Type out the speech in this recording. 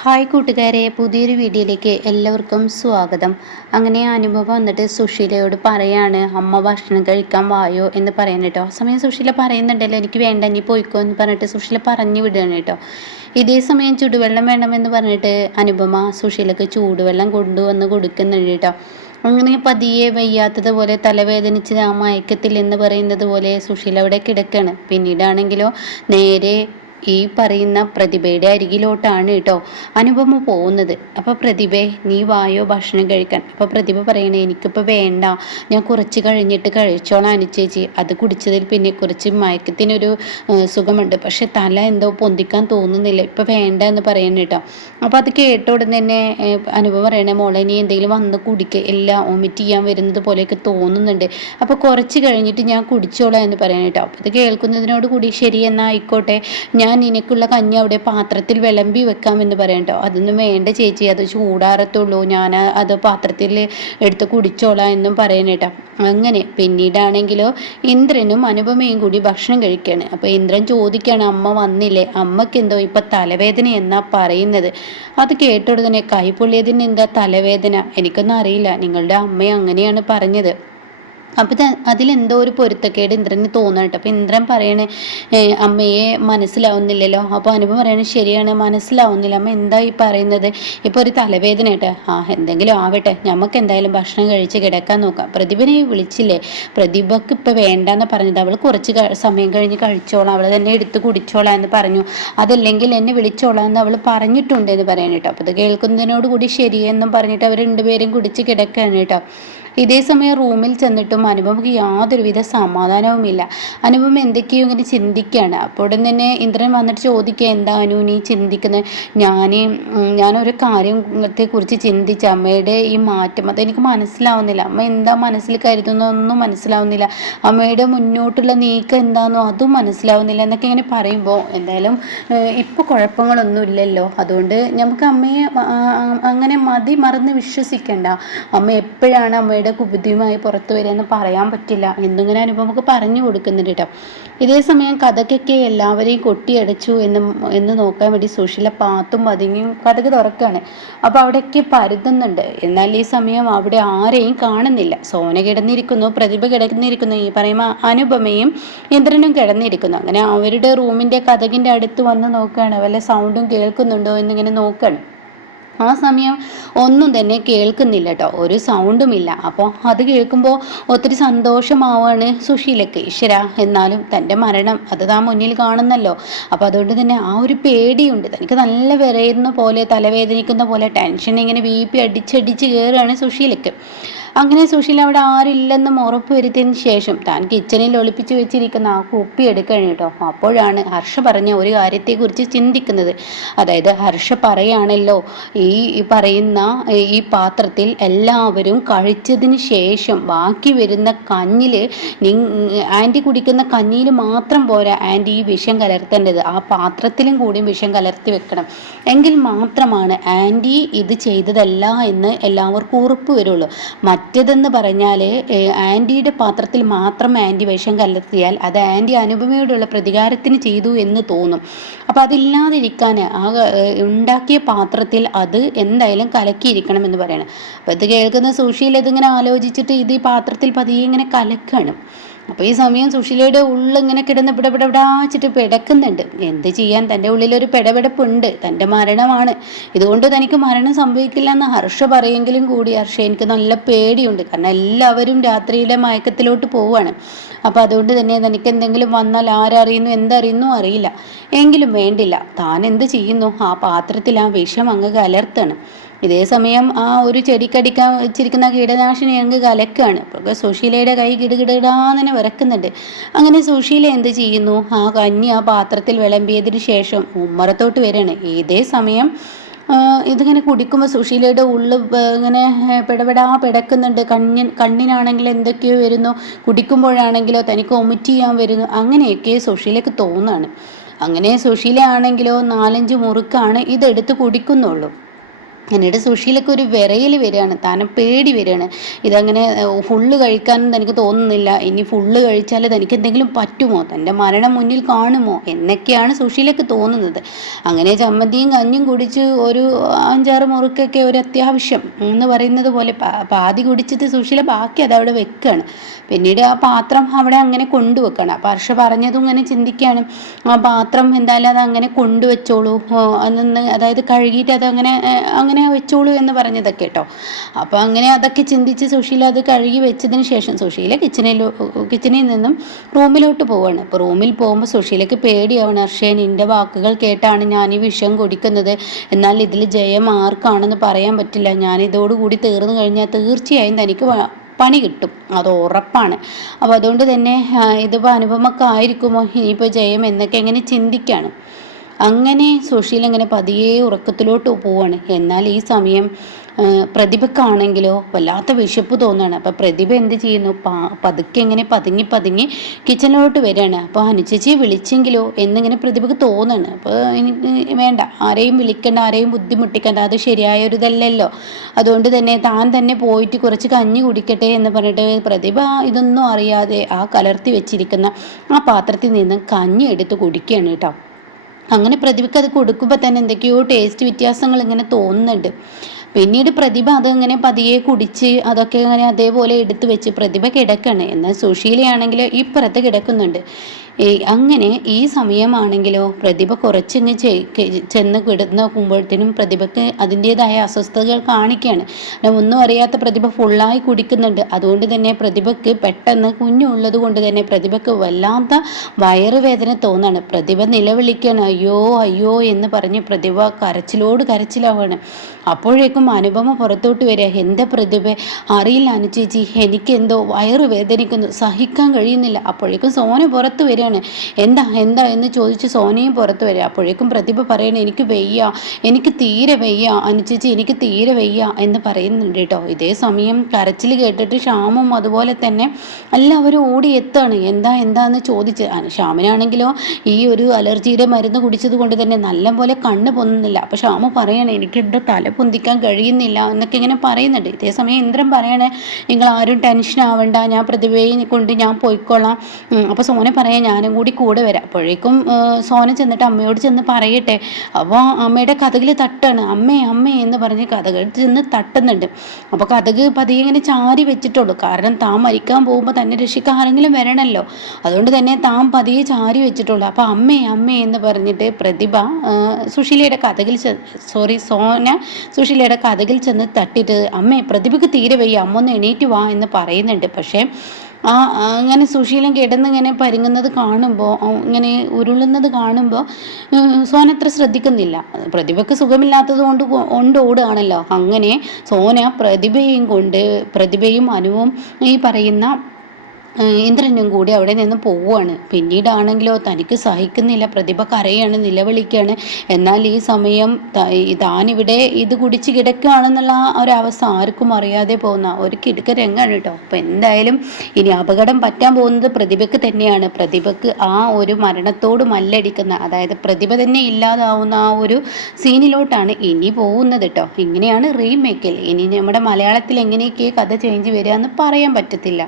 Hi കൂട്ടുകാരെ, പുതിയൊരു വീഡിയോയിലേക്ക് എല്ലാവർക്കും സ്വാഗതം. അങ്ങനെ അനുഭവം വന്നിട്ട് സുശീലയോട് പറയാണ്, അമ്മ ഭക്ഷണം കഴിക്കാൻ വായോ എന്ന് പറയാൻ കേട്ടോ. ആ സമയം സുശീല പറയുന്നുണ്ടല്ലോ, എനിക്ക് വേണ്ട, നീ പോയിക്കോ എന്ന് പറഞ്ഞിട്ട് സുശീല പറഞ്ഞു വിടുകയാണ് കേട്ടോ. ഇതേ സമയം ചുടുവെള്ളം വേണമെന്ന് പറഞ്ഞിട്ട് അനുപമ സുശീലക്ക് ചൂടുവെള്ളം കൊണ്ടുവന്ന് കൊടുക്കുന്നുണ്ട് കേട്ടോ. അങ്ങനെ പതിയെ വയ്യാത്തതുപോലെ തലവേദനിച്ച് ആ മയക്കത്തിൽ എന്ന് പറയുന്നത് പോലെ സുശീല അവിടെ കിടക്കാണ്. പിന്നീടാണെങ്കിലോ നേരെ ഈ പറയുന്ന പ്രതിഭയുടെ അരികിലോട്ടാണ് കേട്ടോ അനുപമ പോകുന്നത്. അപ്പോൾ പ്രതിഭേ, നീ വായോ ഭക്ഷണം കഴിക്കാൻ. അപ്പോൾ പ്രതിഭ പറയണേ, എനിക്കിപ്പോൾ വേണ്ട, ഞാൻ കുറച്ച് കഴിഞ്ഞിട്ട് കഴിച്ചോളാം അനുചേച്ചി. അത് കുടിച്ചതിൽ പിന്നെ കുറച്ച് മയക്കത്തിനൊരു സുഖമുണ്ട്, പക്ഷെ തല എന്തോ പൊന്തിക്കാൻ തോന്നുന്നില്ല, ഇപ്പം വേണ്ട എന്ന് പറയുന്നത് കേട്ടോ. അപ്പോൾ അത് കേട്ട ഉടൻ തന്നെ അനുപമ പറയണേ, മോളെ നീ എന്തെങ്കിലും വന്ന് കുടിക്കുക, എല്ലാം വൊമിറ്റ് ചെയ്യാൻ വരുന്നത് പോലെയൊക്കെ തോന്നുന്നുണ്ട്, അപ്പോൾ കുറച്ച് കഴിഞ്ഞിട്ട് ഞാൻ കുടിച്ചോളാം എന്ന് പറയാൻ കേട്ടോ. അപ്പോൾ ഇത് കേൾക്കുന്നതിനോട് കൂടി ശരി എന്നാൽ ആയിക്കോട്ടെ, ഞാൻ നിനക്കുള്ള കഞ്ഞി അവിടെ പാത്രത്തിൽ വിളമ്പി വെക്കാമെന്ന് പറയാം കേട്ടോ. അതൊന്നും വേണ്ട ചേച്ചി, അത് ചൂടാറത്തുള്ളൂ, ഞാൻ അത് പാത്രത്തിൽ എടുത്ത് കുടിച്ചോളാം എന്നും പറയാൻ കേട്ടോ. അങ്ങനെ പിന്നീടാണെങ്കിലോ ഇന്ദ്രനും അനുപമയും കൂടി ഭക്ഷണം കഴിക്കുകയാണ്. അപ്പോൾ ഇന്ദ്രൻ ചോദിക്കുകയാണ്, അമ്മ വന്നില്ലേ, അമ്മയ്ക്ക് എന്തോ ഇപ്പം തലവേദന എന്നാ പറയുന്നത്. അത് കേട്ടോടെ കൈ പൊള്ളിയതിന് എന്താ തലവേദന, എനിക്കൊന്നും അറിയില്ല, നിങ്ങളുടെ അമ്മ അങ്ങനെയാണ് പറഞ്ഞത്. അപ്പം അതിലെന്തോ ഒരു പൊരുത്തക്കേട് ഇന്ദ്രന് തോന്നണം. അപ്പം ഇന്ദ്രൻ പറയണേ, അമ്മയെ മനസ്സിലാവുന്നില്ലല്ലോ. അപ്പോൾ അനുപമ പറയണേ, ശരിയാണ്, മനസ്സിലാവുന്നില്ല, അമ്മ എന്താ ഈ പറയുന്നത്, ഇപ്പോൾ ഒരു തലവേദന കേട്ടെ, എന്തെങ്കിലും ആവട്ടെ, നമുക്ക് എന്തായാലും ഭക്ഷണം കഴിച്ച് കിടക്കാൻ നോക്കാം. പ്രതിഭനെ വിളിച്ചില്ലേ, പ്രതിഭക്ക് ഇപ്പം വേണ്ടാന്ന് പറഞ്ഞത്, അവൾ കുറച്ച് സമയം കഴിഞ്ഞ് കഴിച്ചോളാം, അവൾ തന്നെ എടുത്ത് കുടിച്ചോളാം എന്ന് പറഞ്ഞു, അതല്ലെങ്കിൽ എന്നെ വിളിച്ചോളാം എന്ന് അവൾ പറഞ്ഞിട്ടുണ്ട് എന്ന് പറയാൻ കേട്ടോ. അപ്പോൾ ഇത് കേൾക്കുന്നതിനോട് കൂടി ശരിയെന്നും പറഞ്ഞിട്ട് അവർ രണ്ടുപേരും കുടിച്ച് കിടക്കുകയാണ് കേട്ടോ. ഇതേ സമയം റൂമിൽ ചെന്നിട്ടും അനുപമയ്ക്ക് യാതൊരുവിധ സമാധാനവുമില്ല. അനുപമ എന്തൊക്കെയോ ഇങ്ങനെ ചിന്തിക്കുകയാണ്. അപ്പോൾ ഉടൻ തന്നെ ഇന്ദ്രൻ വന്നിട്ട് ചോദിക്കുക, എന്താ അനു നീ ചിന്തിക്കുന്നത്? ഞാനൊരു കാര്യത്തെക്കുറിച്ച് ചിന്തിച്ച അമ്മയുടെ ഈ മാറ്റം അതെനിക്ക് മനസ്സിലാവുന്നില്ല, അമ്മ എന്താ മനസ്സിൽ കരുതുന്നതൊന്നും മനസ്സിലാവുന്നില്ല, അമ്മയുടെ മുന്നോട്ടുള്ള നീക്കം എന്താണെന്നോ അതും മനസ്സിലാവുന്നില്ല എന്നൊക്കെ ഇങ്ങനെ പറയുമ്പോൾ, എന്തായാലും ഇപ്പോൾ കുഴപ്പങ്ങളൊന്നും ഇല്ലല്ലോ, അതുകൊണ്ട് നമുക്ക് അമ്മയെ അങ്ങനെ മറന്ന് വിശ്വസിക്കണ്ട, അമ്മ എപ്പോഴാണ് അമ്മയുടെ കുബുദ്ധിയുമായി പുറത്തു വരികയെന്ന് പറയാൻ പറ്റില്ല എന്നിങ്ങനെ അനുപമക്ക് പറഞ്ഞു കൊടുക്കുന്നുണ്ട് കേട്ടോ. ഇതേ സമയം കഥകൊക്കെ എല്ലാവരെയും കൊട്ടിയടച്ചു എന്ന് നോക്കാൻ വേണ്ടി സുശീല പാത്തും പതുങ്ങിയും കഥക് തുറക്കുകയാണ്. അപ്പോൾ അവിടെയൊക്കെ പരുതുന്നുണ്ട്. എന്നാൽ ഈ സമയം അവിടെ ആരെയും കാണുന്നില്ല. സോന കിടന്നിരിക്കുന്നു, പ്രതിഭ കിടന്നിരിക്കുന്നു, ഈ പറയുന്ന അനുപമയും ഇന്ദ്രനും കിടന്നിരിക്കുന്നു. അങ്ങനെ അവരുടെ റൂമിൻ്റെ കഥകിൻ്റെ അടുത്ത് വന്ന് നോക്കുകയാണ്, വല്ല സൗണ്ടും കേൾക്കുന്നുണ്ടോ എന്നിങ്ങനെ നോക്കുകയാണ്. ആ സമയം ഒന്നും തന്നെ കേൾക്കുന്നില്ല കേട്ടോ, ഒരു സൗണ്ടുമില്ല. അപ്പോൾ അത് കേൾക്കുമ്പോൾ ഒത്തിരി സന്തോഷമാവാണ് സുശീലക്ക്. ഈശ്വര, എന്നാലും തൻ്റെ മരണം അത് താൻ മുന്നിൽ കാണുന്നല്ലോ. അപ്പോൾ അതുകൊണ്ട് തന്നെ ആ ഒരു പേടിയുണ്ട്, തനിക്ക് നല്ല വിറയുന്ന പോലെ, തലവേദനിക്കുന്ന പോലെ, ടെൻഷൻ ഇങ്ങനെ വീപ്പി അടിച്ചടിച്ച് കയറുകയാണ് സുശീലക്ക്. അങ്ങനെ സുശീല അവിടെ ആരില്ലെന്നും ഉറപ്പ് വരുത്തിയതിന് ശേഷം താൻ കിച്ചണിൽ ഒളിപ്പിച്ച് വെച്ചിരിക്കുന്ന ആ കുപ്പി എടുക്കണം കേട്ടോ. അപ്പോഴാണ് ഹർഷ പറഞ്ഞ ഒരു കാര്യത്തെക്കുറിച്ച് ചിന്തിക്കുന്നത്. അതായത് ഹർഷ പറയാണല്ലോ, ഈ പറയുന്ന ഈ പാത്രത്തിൽ എല്ലാവരും കഴിച്ചതിന് ശേഷം ബാക്കി വരുന്ന കഞ്ഞിൽ ആൻറ്റി കുടിക്കുന്ന കഞ്ഞിയിൽ മാത്രം പോരാ ആൻറ്റി ഈ വിഷം കലർത്തേണ്ടത്, ആ പാത്രത്തിലും കൂടി വിഷം കലർത്തി വെക്കണം, എങ്കിൽ മാത്രമാണ് ആൻറ്റി ഇത് ചെയ്തതല്ല എന്ന് എല്ലാവർക്കും ഉറപ്പ് വരുള്ളൂ. മറ്റേതെന്ന് പറഞ്ഞാൽ ആൻറ്റിയുടെ പാത്രത്തിൽ മാത്രം ആൻറ്റി വിഷം കലർത്തിയാൽ അത് ആൻറ്റി അനുപമയോടുള്ള പ്രതികാരത്തിന് ചെയ്തു എന്ന് തോന്നും. അപ്പോൾ അതില്ലാതിരിക്കാൻ ആ ഉണ്ടാക്കിയ പാത്രത്തിൽ അത് എന്തായാലും കലക്കിയിരിക്കണം എന്ന് പറയണം. അപ്പോൾ ഇത് കേൾക്കുന്ന സുശീല ഇതിങ്ങനെ ആലോചിച്ചിട്ട് ഇത് ഈ പാത്രത്തിൽ പതിയെ ഇങ്ങനെ കലക്കാണ്. അപ്പോൾ ഈ സമയം സുശീലയുടെ ഉള്ളിങ്ങനെ കിടന്ന് പിടപിടപിടാച്ചിട്ട് പിടക്കുന്നുണ്ട്. എന്ത് ചെയ്യാൻ, തൻ്റെ ഉള്ളിലൊരു പിടപിടപ്പുണ്ട്, തൻ്റെ മരണമാണ്, ഇതുകൊണ്ട് തനിക്ക് മരണം സംഭവിക്കില്ല എന്ന് ഹർഷ പറയെങ്കിലും കൂടി എനിക്ക് നല്ല പേടിയുണ്ട്, കാരണം എല്ലാവരും രാത്രിയിലെ മയക്കത്തിലോട്ട് പോവുകയാണ്. അപ്പോൾ അതുകൊണ്ട് തന്നെ തനിക്ക് എന്തെങ്കിലും വന്നാൽ ആരറിയുന്നു എന്തറിയുന്നു അറിയില്ല, എങ്കിലും വേണ്ടില്ല, താൻ എന്ത് ചെയ്യുന്നു, ആ പാത്രത്തിൽ ആ വിഷം അങ്ങ് കലർത്താണ്. ഇതേ സമയം ആ ഒരു ചെടിക്കടിക്കാൻ വെച്ചിരിക്കുന്ന കീടനാശിനി അങ്ങ് കലക്കാണ്. അപ്പോൾ സുശീലയുടെ കൈ കിടുകിടാന്നെ വിറക്കുന്നുണ്ട്. അങ്ങനെ സുശീല എന്ത് ചെയ്യുന്നു, ആ കഞ്ഞി ആ പാത്രത്തിൽ വിളമ്പിയതിന് ശേഷം ഉമ്മറത്തോട്ട് വരികയാണ്. ഇതേ സമയം ഇതിങ്ങനെ കുടിക്കുമ്പോൾ സുശീലയുടെ ഉള്ളിൽ ഇങ്ങനെ പിടക്കുന്നുണ്ട്. കണ്ണിനാണെങ്കിൽ എന്തൊക്കെയോ വരുന്നു, കുടിക്കുമ്പോഴാണെങ്കിലോ തനിക്ക് വൊമിറ്റ് ചെയ്യാൻ വരുന്നു, അങ്ങനെയൊക്കെ സുശീലയ്ക്ക് തോന്നുകയാണ്. അങ്ങനെ സുശീല ആണെങ്കിലോ 4-5 മുറുക്കാണ് ഇതെടുത്ത് കുടിക്കുന്നുള്ളൂ. എന്നിട്ട് സുഷീലൊക്കെ ഒരു വിറയൽ വരികയാണ്, താനും പേടി വരികയാണ്. ഇതങ്ങനെ ഫുള്ള് കഴിക്കാനും തനിക്ക് തോന്നുന്നില്ല. ഇനി ഫുള്ള് കഴിച്ചാൽ തനിക്ക് എന്തെങ്കിലും പറ്റുമോ, തൻ്റെ മരണം മുന്നിൽ കാണുമോ എന്നൊക്കെയാണ് സുഷീലക്ക് തോന്നുന്നത്. അങ്ങനെ ചമ്മന്തിയും കഞ്ഞും കുടിച്ച് ഒരു 5-6 മുറുക്കൊക്കെ ഒരു അത്യാവശ്യം എന്ന് പറയുന്നത് പോലെ പാതി കുടിച്ചിട്ട് സുഷീല ബാക്കി അതവിടെ വെക്കുകയാണ്. പിന്നീട് ആ പാത്രം അവിടെ അങ്ങനെ കൊണ്ടുവെക്കണം. അപ്പം ഹർഷ പറഞ്ഞതും ഇങ്ങനെ ചിന്തിക്കുകയാണ്, ആ പാത്രം എന്തായാലും അത് അങ്ങനെ കൊണ്ടുവച്ചോളൂ അന്ന്, അതായത് കഴുകിയിട്ട് അതങ്ങനെ അങ്ങനെ വെച്ചോളൂ എന്ന് പറഞ്ഞതൊക്കെ കേട്ടോ. അപ്പോൾ അങ്ങനെ അതൊക്കെ ചിന്തിച്ച് സുശീല അത് കഴുകി വെച്ചതിന് ശേഷം സുശീല കിച്ചണിൽ നിന്നും റൂമിലോട്ട് പോവാണ്. അപ്പോൾ റൂമിൽ പോകുമ്പോൾ സുശീലക്ക് പേടിയാവണം. ഹർഷേ, നിൻ്റെ വാക്കുകൾ കേട്ടാണ് ഞാൻ ഈ വിഷം കുടിക്കുന്നത്. എന്നാൽ ഇതിൽ ജയം ആർക്കാണെന്ന് പറയാൻ പറ്റില്ല. ഞാൻ ഇതോടുകൂടി തീർന്നു കഴിഞ്ഞാൽ തീർച്ചയായും തനിക്ക് പണി കിട്ടും, അത് ഉറപ്പാണ്. അപ്പോൾ അതുകൊണ്ട് തന്നെ ഇതിപ്പോൾ അനുപമൊക്കെ ആയിരിക്കുമോ ഇനിയിപ്പോൾ ജയം എന്നൊക്കെ എങ്ങനെ ചിന്തിക്കുകയാണ്. അങ്ങനെ സുശീല ഇങ്ങനെ പതിയെ ഉറക്കത്തിലോട്ട് പോവാണ്. എന്നാൽ ഈ സമയം പ്രതിഭക്കാണെങ്കിലോ വല്ലാത്ത വിശപ്പ് തോന്നുകയാണ്. അപ്പോൾ പ്രതിഭ എന്ത് ചെയ്യുന്നു, പതുക്കെ ഇങ്ങനെ പതുങ്ങി കിച്ചണിലോട്ട് വരികയാണ്. അപ്പോൾ അനുചേച്ചിയെ വിളിച്ചെങ്കിലോ എന്നിങ്ങനെ പ്രതിഭക്ക് തോന്നുകയാണ്. അപ്പോൾ എനിക്ക് വേണ്ട, ആരെയും വിളിക്കണ്ട, ആരെയും ബുദ്ധിമുട്ടിക്കണ്ട, അത് ശരിയായൊരിതല്ലല്ലോ. അതുകൊണ്ട് തന്നെ താൻ തന്നെ പോയിട്ട് കുറച്ച് കഞ്ഞി കുടിക്കട്ടെ എന്ന് പറഞ്ഞിട്ട് പ്രതിഭ ഇതൊന്നും അറിയാതെ ആ കലർത്തി വെച്ചിരിക്കുന്ന ആ പാത്രത്തിൽ നിന്ന് കഞ്ഞി എടുത്ത് കുടിക്കുകയാണ് കേട്ടോ. അങ്ങനെ പ്രതിഭയ്ക്ക് അത് കൊടുക്കുമ്പോൾ തന്നെ എന്തൊക്കെയോ ടേസ്റ്റ് വ്യത്യാസങ്ങൾ ഇങ്ങനെ തോന്നുന്നുണ്ട്. പിന്നീട് പ്രതിഭ അതിങ്ങനെ പതിയെ കുടിച്ച് അതൊക്കെ ഇങ്ങനെ അതേപോലെ എടുത്തു വെച്ച് പ്രതിഭ കിടക്കാണ്. എന്നാൽ സുശീലയാണെങ്കിൽ ഇപ്പുറത്ത് കിടക്കുന്നുണ്ട്. അങ്ങനെ ഈ സമയമാണെങ്കിലോ പ്രതിഭ കുറച്ചിങ്ങ് ചെന്ന് കിടന്നുമ്പോഴത്തേനും പ്രതിഭയ്ക്ക് അതിൻ്റെതായ അസ്വസ്ഥതകൾ കാണിക്കുകയാണ്. ഒന്നും അറിയാത്ത പ്രതിഭ ഫുള്ളായി കുടിക്കുന്നുണ്ട്. അതുകൊണ്ട് തന്നെ പ്രതിഭയ്ക്ക് പെട്ടെന്ന് കുഞ്ഞുള്ളത് കൊണ്ട് തന്നെ പ്രതിഭയ്ക്ക് വല്ലാത്ത വയറുവേദന തോന്നാണ്. പ്രതിഭ നിലവിളിക്കുകയാണ്, അയ്യോ അയ്യോ എന്ന് പറഞ്ഞ് പ്രതിഭ കരച്ചിലാവാണ്. അപ്പോഴേക്കും അനുപമ പുറത്തോട്ട് വരിക, എൻ്റെ പ്രതിഭ അറിയില്ല അനുചേച്ചി, എനിക്കെന്തോ വയറ് വേദനിക്കുന്നു, സഹിക്കാൻ കഴിയുന്നില്ല. അപ്പോഴേക്കും സോന പുറത്ത് വരികയാണ്. എന്താ എന്ന് ചോദിച്ച് സോനയും പുറത്ത് വരിക. അപ്പോഴേക്കും പ്രതിഭ പറയണേ, എനിക്ക് തീരെ വയ്യ അനുചേച്ചി, എനിക്ക് തീരെ വയ്യ എന്ന് പറയുന്നുണ്ട് കേട്ടോ. ഇതേ സമയം കരച്ചിൽ കേട്ടിട്ട് ശ്യാമും അതുപോലെ തന്നെ എല്ലാവരും ഓടിയെത്താണ്. എന്താന്ന് ചോദിച്ച്. ശ്യാമിനാണെങ്കിലോ ഈ ഒരു അലർജിയുടെ മരുന്ന് കുടിച്ചത് കൊണ്ട് തന്നെ നല്ലപോലെ കണ്ണ് പൊന്നുന്നില്ല. അപ്പോൾ ശ്യാമു പറയണേ, എനിക്ക് എൻ്റെ തല പൊന്തിക്കാൻ കഴിയുന്നില്ല എന്നൊക്കെ ഇങ്ങനെ പറയുന്നുണ്ട്. ഇതേ സമയം ഇന്ദ്രൻ പറയണേ, നിങ്ങൾ ആരും ടെൻഷൻ ആവണ്ട, ഞാൻ പ്രതിഭയെ കൊണ്ട് ഞാൻ പോയിക്കോളാം. അപ്പോൾ സോന പറയാം, ഞാനും കൂടി കൂടെ വരാം. അപ്പോഴേക്കും സോന ചെന്നിട്ട് അമ്മയോട് ചെന്ന് പറയട്ടെ. അപ്പോൾ അമ്മയുടെ കഥകിൽ തട്ടാണ്. അമ്മേ എന്ന് പറഞ്ഞ് കഥകൾ ചെന്ന് തട്ടുന്നുണ്ട്. അപ്പോൾ കഥക് പതിയെ ഇങ്ങനെ ചാരി വെച്ചിട്ടുള്ളൂ. കാരണം താൻ മരിക്കാൻ പോകുമ്പോൾ തന്നെ രക്ഷിക്കാൻ ആരെങ്കിലും വരണമല്ലോ. അതുകൊണ്ട് തന്നെ താൻ പതിയെ ചാരി വെച്ചിട്ടുള്ളൂ. അപ്പോൾ അമ്മേ എന്ന് പറഞ്ഞിട്ട് പ്രതിഭ സുശീലയുടെ കഥകിൽ സോന സുശീലയുടെ കഥകിൽ ചെന്ന് തട്ടിയിട്ട്, അമ്മേ പ്രതിഭയ്ക്ക് തീരെ വയ്യ, അമ്മ ഒന്ന് എണീറ്റ് വാ എന്ന് പറയുന്നുണ്ട്. പക്ഷേ അങ്ങനെ സുശീലൻ കിടന്നിങ്ങനെ പരുങ്ങുന്നത് കാണുമ്പോൾ, ഇങ്ങനെ ഉരുളുന്നത് കാണുമ്പോൾ സോന അത്ര ശ്രദ്ധിക്കുന്നില്ല. പ്രതിഭയ്ക്ക് സുഖമില്ലാത്തത് കൊണ്ട് ഓടുകയാണല്ലോ. അങ്ങനെ സോന പ്രതിഭയും അനുവും ഈ പറയുന്ന ഇന്ദ്രനും കൂടി അവിടെ നിന്ന് പോവുകയാണ്. പിന്നീടാണെങ്കിലോ തനിക്ക് സഹിക്കുന്നില്ല, പ്രതിഭ കരയാണ്, നിലവിളിക്കുകയാണ്. എന്നാൽ ഈ സമയം താനിവിടെ ഇത് കുടിച്ച് കിടക്കുകയാണെന്നുള്ള ഒരവസ്ഥ ആർക്കും അറിയാതെ പോകുന്ന ഒരു കിടുക്ക രംഗമാണ് കേട്ടോ. അപ്പോൾ എന്തായാലും ഇനി അപകടം പറ്റാൻ പോകുന്നത് പ്രതിഭയ്ക്ക് തന്നെയാണ്. പ്രതിഭയ്ക്ക് ആ ഒരു മരണത്തോട് മല്ലടിക്കുന്ന, അതായത് പ്രതിഭ തന്നെ ഇല്ലാതാവുന്ന ആ ഒരു സീനിലോട്ടാണ് ഇനി പോകുന്നത് കേട്ടോ. ഇങ്ങനെയാണ് റീമേക്കിൽ. ഇനി നമ്മുടെ മലയാളത്തിൽ എങ്ങനെയൊക്കെ കഥ ചേഞ്ച് വരിക എന്ന് പറയാൻ പറ്റത്തില്ല.